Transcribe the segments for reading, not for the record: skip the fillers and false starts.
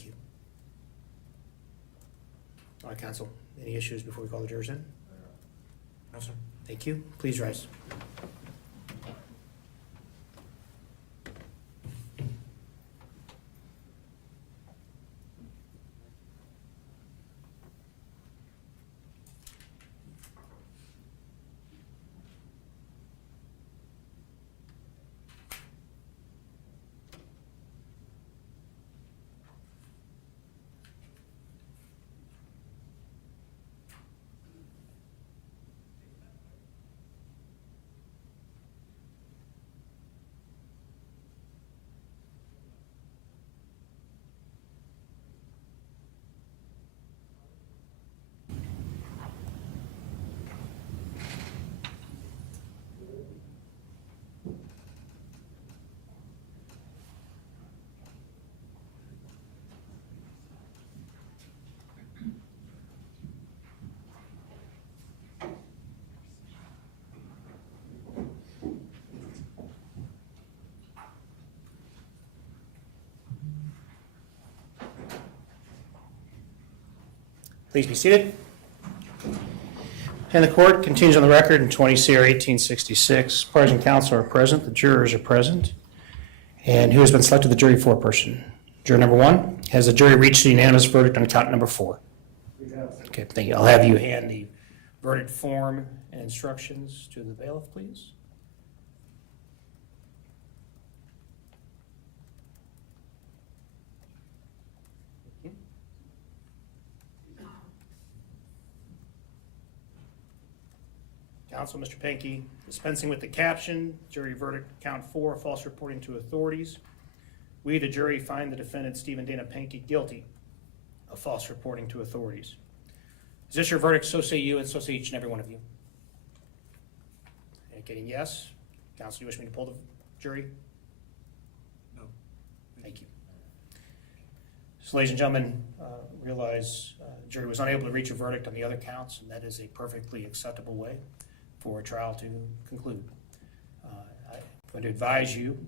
Thank you. All right, counsel, any issues before we call the jurors in? No, sir. Thank you. Please rise. Please be seated. And the court continues on the record in 20 CR 1866. Parties and counsel are present. The jurors are present. And who has been selected the jury foreperson? Juror number 1. Has the jury reached a unanimous verdict on count number 4? We have. Okay, thank you. I'll have you hand the verdict form and instructions to the bailiff, please. Counsel, Mr. Pankey, dispensing with the caption, jury verdict count 4, false reporting to authorities. We, the jury, find the defendant, Stephen Dana Pankey, guilty of false reporting to authorities. Is this your verdict? So say you, and so say each and every one of you. Indicating yes. Counsel, you wish me to pull the jury? No. Thank you. So, ladies and gentlemen, realize the jury was unable to reach a verdict on the other counts, and that is a perfectly acceptable way for a trial to conclude. I'm going to advise you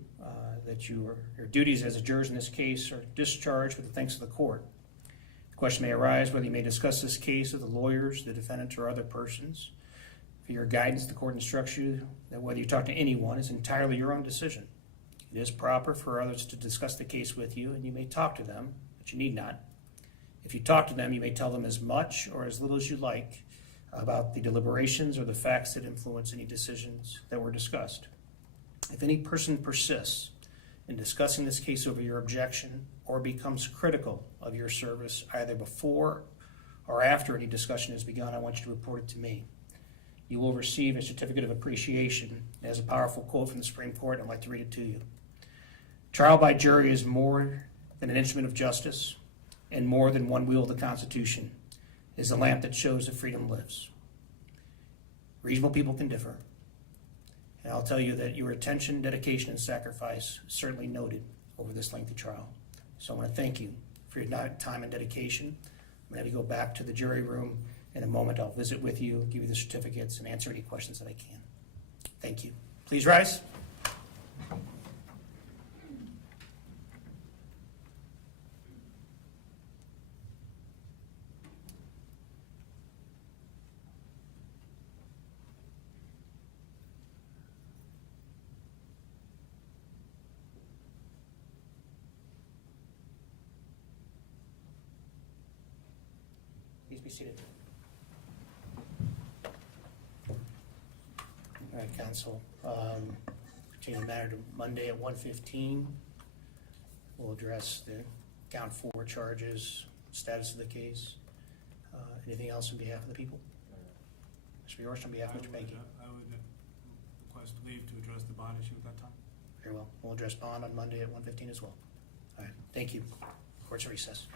that your duties as a jurors in this case are discharged with the thanks of the court. The question may arise whether you may discuss this case with the lawyers, the defendant, or other persons. For your guidance, the court instructs you that whether you talk to anyone is entirely your own decision. It is proper for others to discuss the case with you, and you may talk to them, but you need not. If you talk to them, you may tell them as much or as little as you like about the deliberations or the facts that influence any decisions that were discussed. If any person persists in discussing this case over your objection or becomes critical of your service either before or after any discussion has begun, I want you to report it to me. You will receive a certificate of appreciation. It has a powerful quote from the Supreme Court, and I'd like to read it to you. Trial by jury is more than an instrument of justice and more than one wheel of the Constitution. Is the lamp that shows that freedom lives. Reasonable people can differ. And I'll tell you that your attention, dedication, and sacrifice is certainly noted over this lengthy trial. So I want to thank you for your time and dedication. I'm going to go back to the jury room in a moment. I'll visit with you, give you the certificates, and answer any questions that I can. Thank you. Please rise. Please be seated. All right, counsel. Change the matter to Monday at 1:15. We'll address the count 4 charges, status of the case. Anything else on behalf of the people? Mr. Yorst, on behalf of Mr. Pankey. I would request leave to address the bond issue at that time. Very well. We'll address bond on Monday at 1:15 as well. All right. Thank you. Court's at recess.